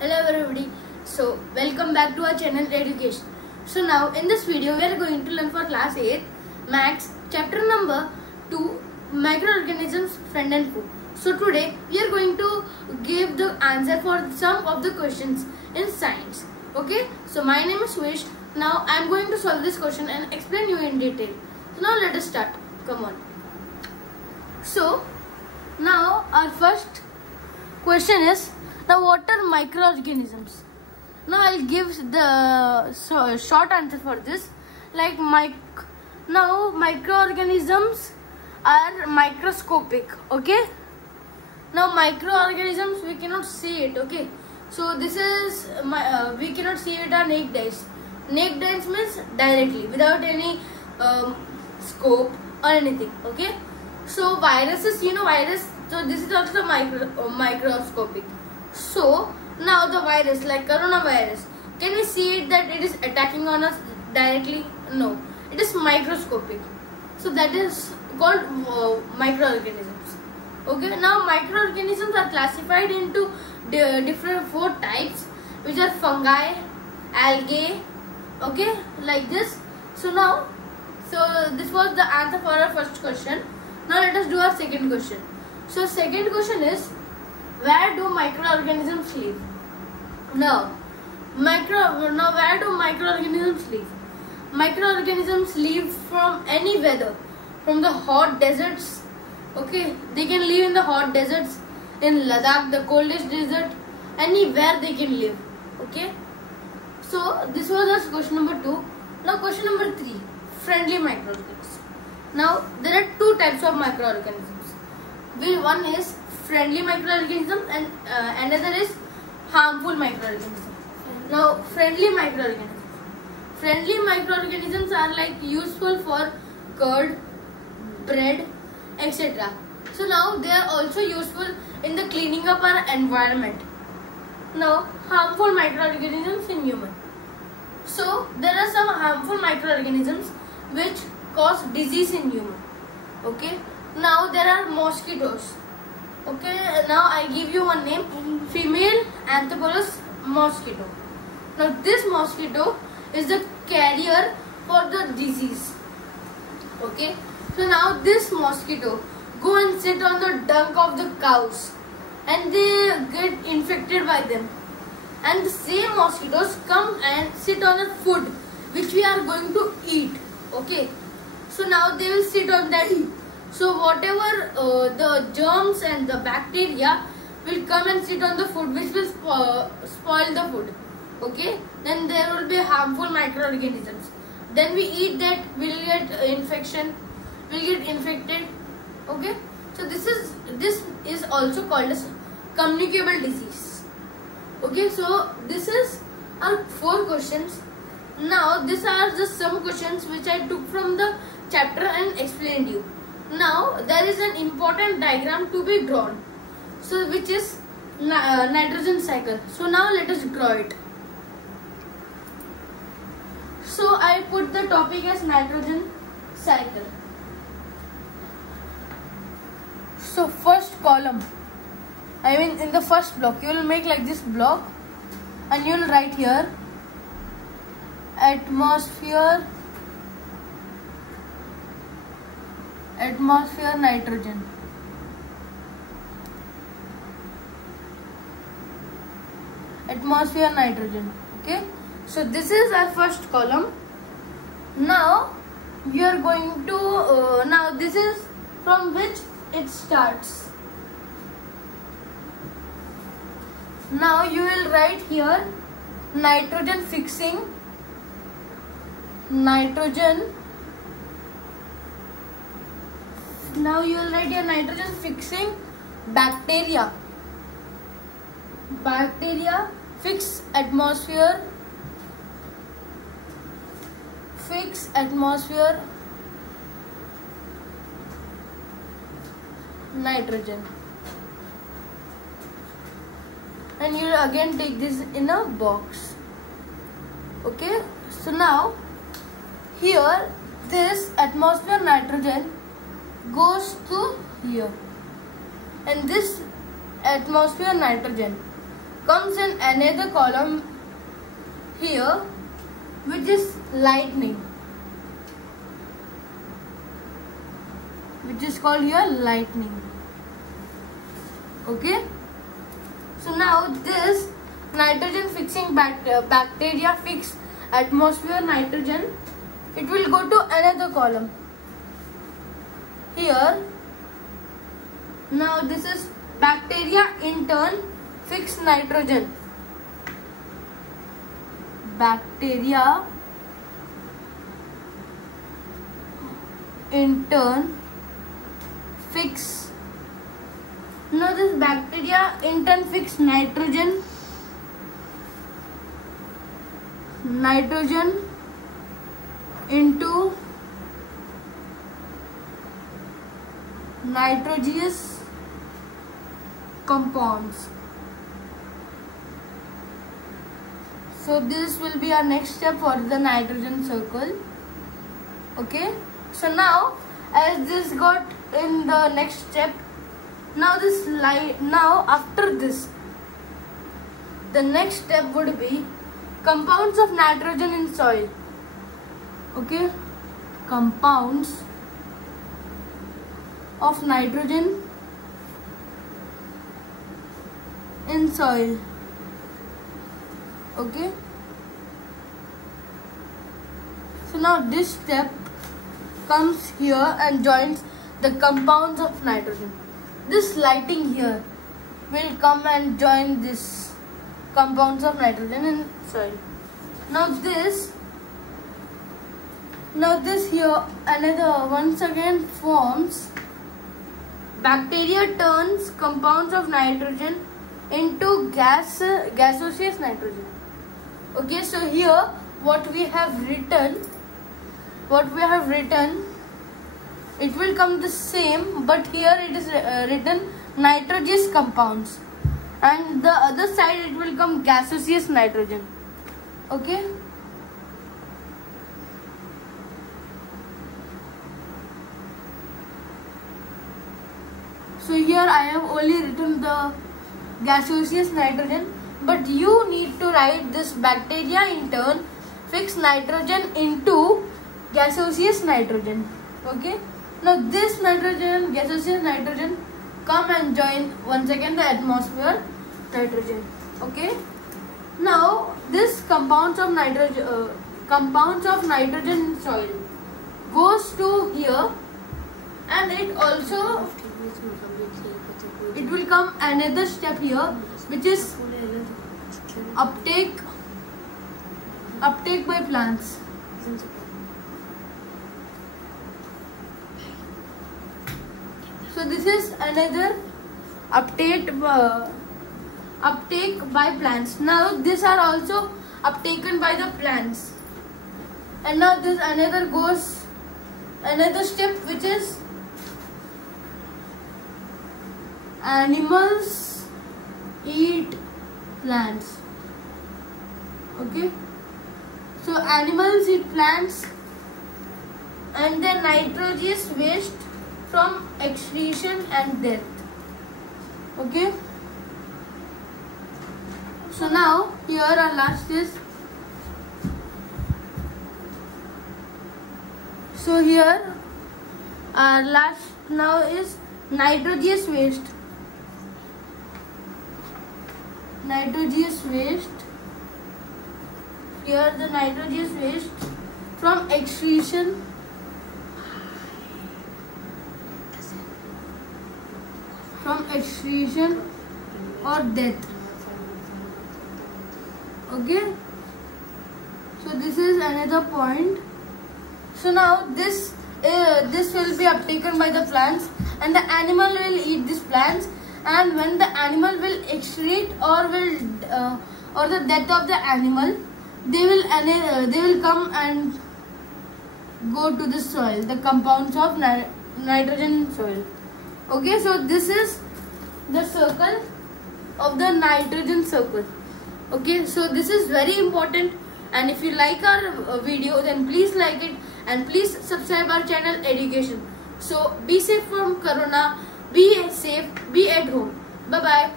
Hello everybody. So welcome back to our channel Education. So now in this video we are going to learn for class 8 Maths chapter number 2 Microorganisms, Friend and Foe. So today we are going to give the answer for some of the questions in science. Okay. So my name is Wish. Now I am going to solve this question and explain you in detail. So now let us start. Come on. So now our first question is, now what are microorganisms? Now I'll give the short answer for this. Now microorganisms are microscopic. Okay. Now microorganisms we cannot see it. Okay. So this is we cannot see it with our naked eyes. Naked eyes means directly without any scope or anything. Okay. So viruses, virus. So this is also microscopic. So now the virus, like coronavirus, can we see it that it is attacking on us directly? No, it is microscopic. So that is called microorganisms. Okay. Now microorganisms are classified into different 4 types, which are fungi, algae. Okay, like this. So this was the answer for our first question. Now let us do our second question. So second question is, where do microorganisms live? Now where do microorganisms live? Microorganisms live from any weather, from the hot deserts. Okay, they can live in the hot deserts, in Ladakh, the coldest desert, anywhere they can live. Okay, so this was our question number 2. Now question number 3, friendly microorganisms. Now there are 2 types of microorganisms. One is friendly microorganisms and another is harmful microorganisms. Now friendly microorganisms are like useful for curd, bread, etc. So now they are also useful in the cleaning up our environment. Now harmful microorganisms in human. So there are some harmful microorganisms which cause disease in human. Okay. Now there are mosquitoes. Okay. Now I give you one name, female Anthopus mosquito. Now this mosquito is the carrier for the disease. Okay. So now this mosquito go and sit on the dung of the cows and they get infected by them. And the same mosquitoes come and sit on the food which we are going to eat. Okay. So now they will sit on that. So whatever the germs and the bacteria will come and sit on the food, which will spoil the food. Okay. Then there will be harmful microorganisms. Then we eat that, we will get infection, we will get infected. Okay. So this is also called as communicable disease. Okay. So this is our 4 questions. Now these are just some questions which I took from the chapter and explained you. Now there is an important diagram to be drawn, so which is nitrogen cycle. So now let us draw it. So I put the topic as nitrogen cycle. So first column, in the first block you will make like this block and you will write here atmosphere nitrogen. Atmosphere nitrogen. Okay. So this is our first column. Now you are going to now this is from which it starts. Now you will write here nitrogen fixing, nitrogen. Now you will write your nitrogen fixing bacteria. Bacteria fix atmosphere. Fix atmosphere nitrogen. And you will again take this in a box. Okay. So now here this atmosphere nitrogen goes to here, and this atmosphere nitrogen comes in another column here, which is lightning, which is called here lightning. Okay. So now this nitrogen fixing bacteria fix atmosphere nitrogen. It will go to another column here. Now this is bacteria in turn fix nitrogen. Bacteria in turn fix. Now this bacteria in turn fix nitrogen into nitrogenous compounds. So this will be our next step for the nitrogen circle. Okay. So now as this got in the next step, now after this, the next step would be compounds of nitrogen in soil. Okay. Compounds of nitrogen in soil. Okay. So now this step comes here and joins the compounds of nitrogen. This lighting here will come and join this compounds of nitrogen in soil. Now this here another once again forms. Bacteria turns compounds of nitrogen into gaseous nitrogen. Okay, so here what we have written, it will come the same, but here it is written nitrogenous compounds, and the other side it will come gaseous nitrogen. Okay. So here I have only written the gaseous nitrogen, but you need to write this bacteria in turn fix nitrogen into gaseous nitrogen. Okay. Now this nitrogen, gaseous nitrogen, come and join once again the atmosphere nitrogen. Okay. Now this compounds of nitrogen in soil goes to here, and it will come another step here, which is uptake by plants. So this is another uptake by plants. Now these are also uptaken by the plants, and now this another step, which is animals eat plants. Okay. So animals eat plants, and then nitrogenous waste from excretion and death. Okay. So now here our last is, so here our last now is nitrogenous waste. Nitrogenous waste. Here the nitrogenous waste from excretion or death. Okay. So this is another point. So now this will be uptaken by the plants, and the animal will eat these plants, and when the animal will excrete or the death of the animal, they will come and go to the soil, the compounds of nitrogen soil. Okay, so this is the circle of the nitrogen circle. Okay, so this is very important, and if you like our video, then please like it and please subscribe our channel Education. So be safe from corona, be safe, be at home. Bye bye.